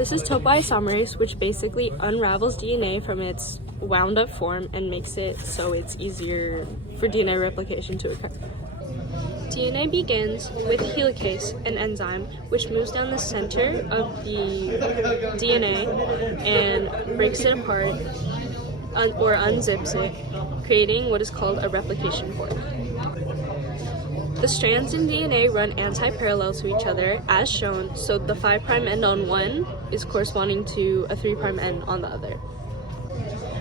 This is topoisomerase, which basically unravels DNA from its wound up form and makes it so it's easier for DNA replication to occur. DNA begins with helicase, an enzyme which moves down the center of the DNA and breaks it apart or unzips it, creating what is called a replication fork. The strands in DNA run anti-parallel to each other, as shown, so the 5' end on one is corresponding to a 3' end on the other.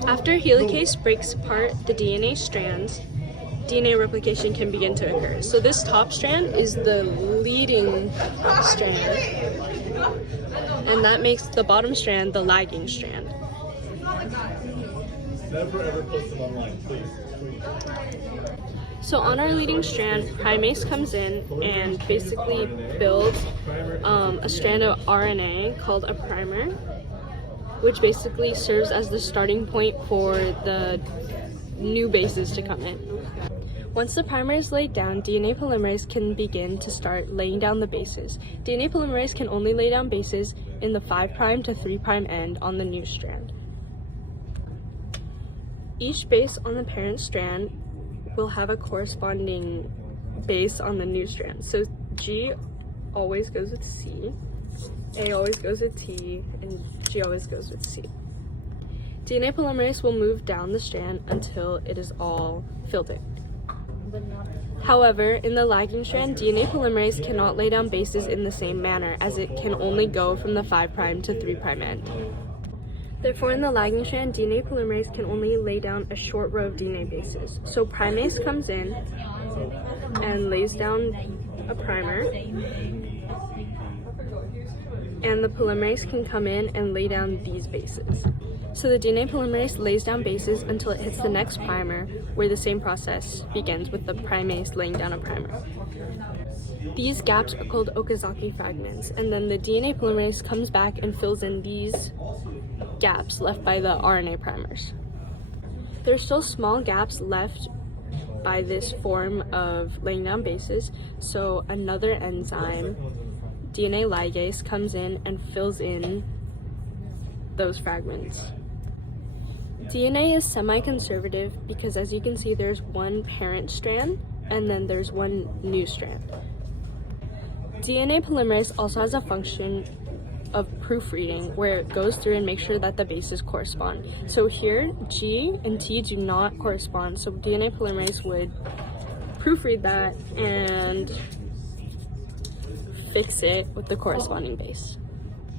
After helicase breaks apart the DNA strands, DNA replication can begin to occur. So this top strand is the leading strand, and that makes the bottom strand the lagging strand. Never ever post them online, please. So on our leading strand, primase comes in and basically builds a strand of RNA called a primer, which basically serves as the starting point for the new bases to come in. Once the primer is laid down, DNA polymerase can begin to start laying down the bases. DNA polymerase can only lay down bases in the 5' to 3' end on the new strand. Each base on the parent strand will have a corresponding base on the new strand. So G always goes with C, A always goes with T, and G always goes with C. DNA polymerase will move down the strand until it is all filled in. However, in the lagging strand, DNA polymerase cannot lay down bases in the same manner, as it can only go from the 5' to 3' end. Therefore, in the lagging strand, DNA polymerase can only lay down a short row of DNA bases. So primase comes in and lays down a primer, and the polymerase can come in and lay down these bases. So the DNA polymerase lays down bases until it hits the next primer, where the same process begins with the primase laying down a primer. These gaps are called Okazaki fragments, and then the DNA polymerase comes back and fills in these gaps left by the RNA primers. There's still small gaps left by this form of laying down bases, so another enzyme, DNA ligase, comes in and fills in those fragments. DNA is semi-conservative because, as you can see, there's one parent strand and then there's one new strand. DNA polymerase also has a function of proofreading, where it goes through and makes sure that the bases correspond. So here, G and T do not correspond, so DNA polymerase would proofread that and fix it with the corresponding base.